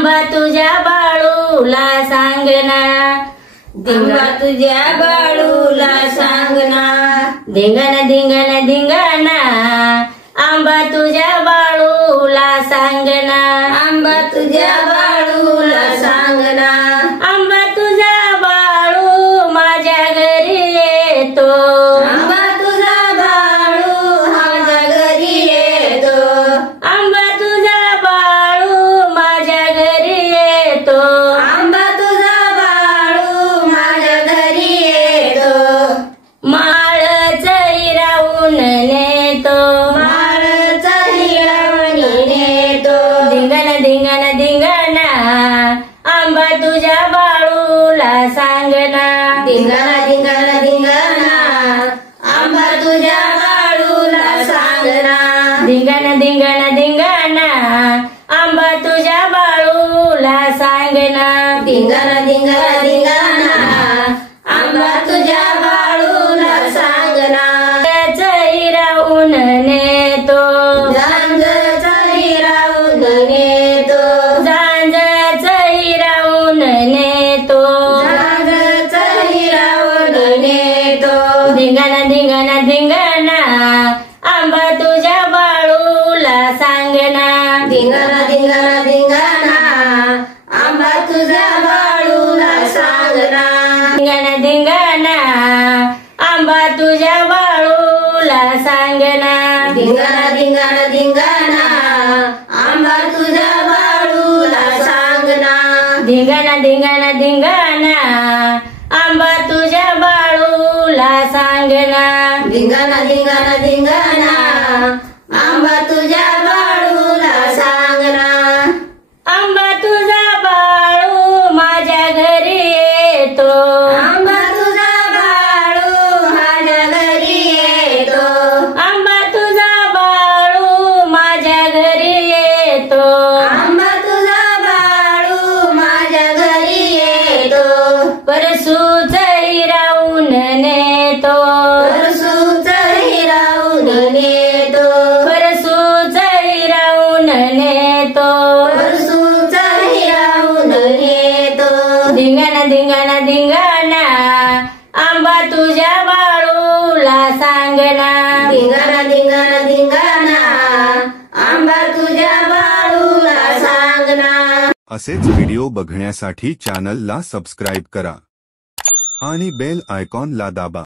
आंबा तुझ्या बाळूला सांगना, आंबा तुझ्या बाळूला सांगना, धिंगण धिंगण धिंगाणा आंबा तुझ्या बाळूला सांगना, आंबा तुझ्या बाळूला सांगना, आंबा तुझा बाळू माझ्या घरी येतो, आंबा तुझा बाळू माझ्या घरी येतो, आंबा तुझा बाळू माझ्या घरी येतो, आंबा तुझा बाळू माझ्या घरी येतो, माळ चैरावून नेतो, माळ चहिरावणी नेतो, धिंगण धिंगण धिंगाणा आंबा तुझ्या बाळूला सांगना, धिंगाणा धिंगाणा धिंगाणा आंबा तुझ्या बाळूला सांगना, धिंगण धिंगण धिंगाणा आंबा तुझ्या बाळूला सांगना, धिंगाणा धिंगाणा धिंगाणा आंबा तुझ्या बाळूला सांगना, चैरावून नेतो, झांज चहिरावून नेतो, झांज चैरावून नेतो, झांज चहिरावून नेतो, धिंगण धिंगण धिंगाणा आंबा तुझ्या बाळूला सांगना, धिंगाणा धिंगाणा धिंगाणा आंबा तुझ्या बाळूला सांगना, धिंगण धिंगाणा आंबा तुझ्या बाळूला सांगना, धिंगाणा धिंगाणा धिंगाणा आंबा तुझ्या बाळूला सांगना, धिंगण धिंगण धिंगाणा आंबा तुझ्या बाळूला सांगना, धिंगाणा धिंगाणा धिंगाणा आंबा तुझ्या बाळूला सांगना, आंबा तुझा बाळू माझ्या घरी येतो, आंबा तुझा बाळू माझ्या घरी येतो, आंबा तुझा बाळू माझ्या घरी येतो, आंबा तुझा बाळू माझ्या घरी येतो, परसू चैरावून नेतो, परसू चहिरावून नेतो, परसू चैरावून नेतो, परसू चहिरावून नेतो, धिंगण धिंगण धिंगाणा आंबा तुझ्या बाळूला सांगना, धिंगाणा धिंगाणा धिंगाणा आंबा तुझ्या बाळूला सांगना. असेच व्हिडिओ बघण्यासाठी चॅनलला सबस्क्राईब करा आणि बेल आयकॉनला दाबा.